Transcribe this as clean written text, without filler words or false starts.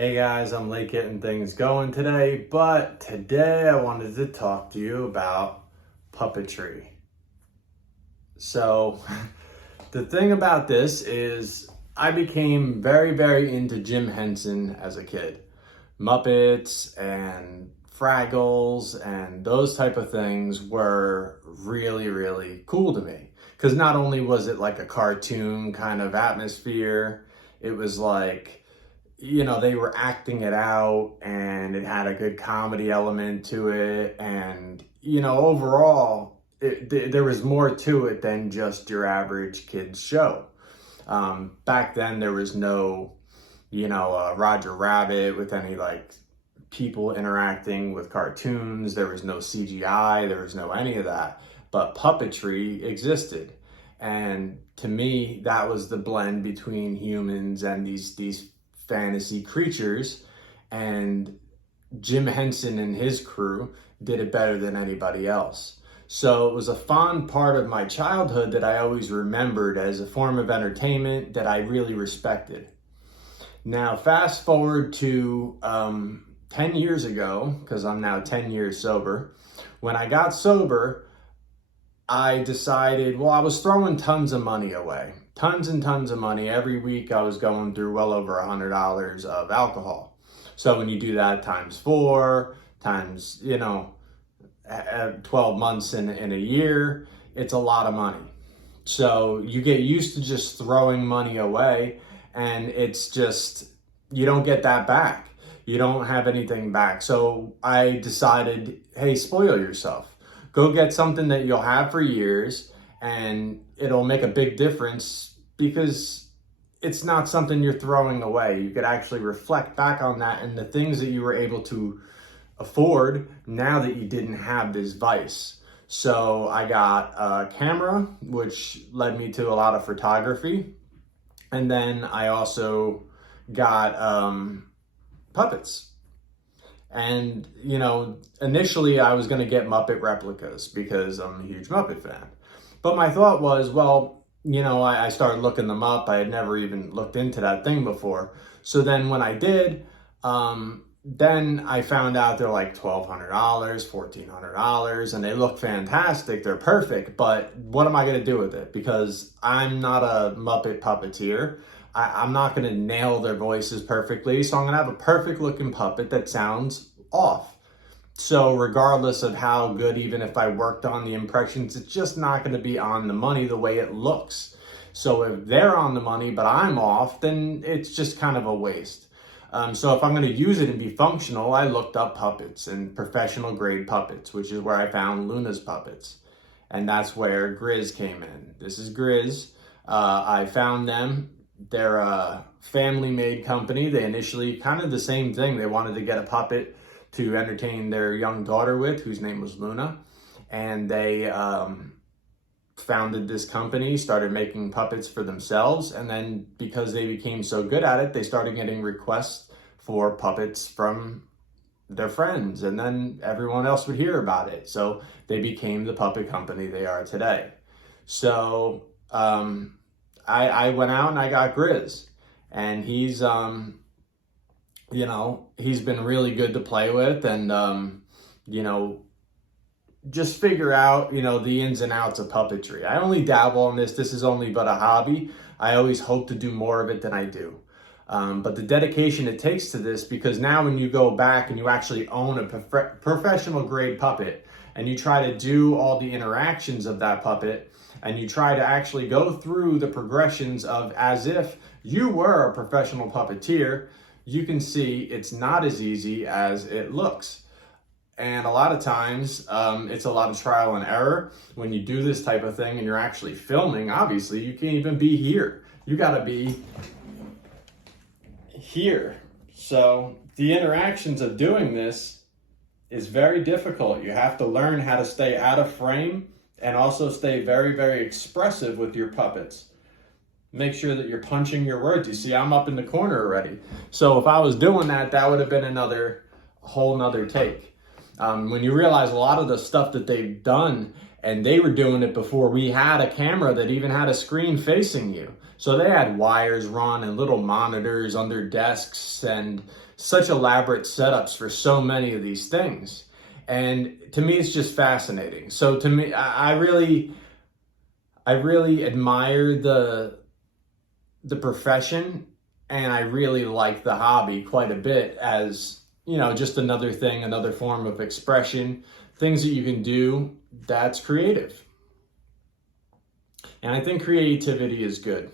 Hey guys, I'm late getting things going today, but today I wanted to talk to you about puppetry. So, the thing about this is I became very into Jim Henson as a kid. Muppets and Fraggles and those type of things were really cool to me. Because not only was it like a cartoon kind of atmosphere, it was like they were acting it out and it had a good comedy element to it. And, overall, there was more to it than just your average kid's show. Back then, there was no, Roger Rabbit with any like people interacting with cartoons. There was no CGI. There was no any of that. But puppetry existed. And to me, that was the blend between humans and these fantasy creatures, and Jim Henson and his crew did it better than anybody else. So it was a fond part of my childhood that I always remembered as a form of entertainment that I really respected. Now, fast forward to 10 years ago, because I'm now 10 years sober. When I got sober, I decided, I was throwing tons of money away. Tons and tons of money. Every week I was going through well over $100 of alcohol. So when you do that times 4, times, 12 months in a year, it's a lot of money. So you get used to just throwing money away, and it's just, you don't get that back. You don't have anything back. So I decided, hey, spoil yourself. Go get something that you'll have for years, and it'll make a big difference because it's not something you're throwing away. You could actually reflect back on that and the things that you were able to afford now that you didn't have this vice. So I got a camera, which led me to a lot of photography. And then I also got puppets. And, initially I was going to get Muppet replicas because I'm a huge Muppet fan. But my thought was, I started looking them up. I had never even looked into that thing before. So then when I did, then I found out they're like $1,200, $1,400, and they look fantastic. They're perfect, but what am I going to do with it? Because I'm not a Muppet puppeteer. I'm not going to nail their voices perfectly, so I'm going to have a perfect looking puppet that sounds off. So regardless of how good, even if I worked on the impressions, it's just not going to be on the money the way it looks. So if they're on the money, but I'm off, then it's just kind of a waste. So if I'm going to use it and be functional, I looked up puppets and professional grade puppets, which is where I found Luna's puppets. And that's where Grizz came in. This is Grizz. I found them. They're a family-made company. They initially, kind of the same thing. They wanted to get a puppet to entertain their young daughter with, whose name was Luna. And they founded this company, started making puppets for themselves. And then because they became so good at it, they started getting requests for puppets from their friends. And then everyone else would hear about it. So they became the puppet company they are today. So I went out and I got Grizz. And he's he's been really good to play with, and, just figure out, the ins and outs of puppetry. I only dabble in this. This is only but a hobby. I always hope to do more of it than I do. But the dedication it takes to this, because now when you go back and you actually own a professional grade puppet and you try to do all the interactions of that puppet and you try to actually go through the progressions of as if you were a professional puppeteer, you can see it's not as easy as it looks. And a lot of times, it's a lot of trial and error. When you do this type of thing and you're actually filming, obviously, you can't even be here. You gotta be here. So the interactions of doing this is very difficult. You have to learn how to stay out of frame and also stay very expressive with your puppets. Make sure that you're punching your words. You see, I'm up in the corner already. So if I was doing that, that would have been whole nother take. When you realize a lot of the stuff that they've done, and they were doing it before we had a camera that even had a screen facing you. So they had wires run and little monitors under desks and such elaborate setups for so many of these things. And to me, it's just fascinating. So to me, I really admire the profession, and I really like the hobby quite a bit as, you know, just another thing, another form of expression, things that you can do that's creative. And I think creativity is good.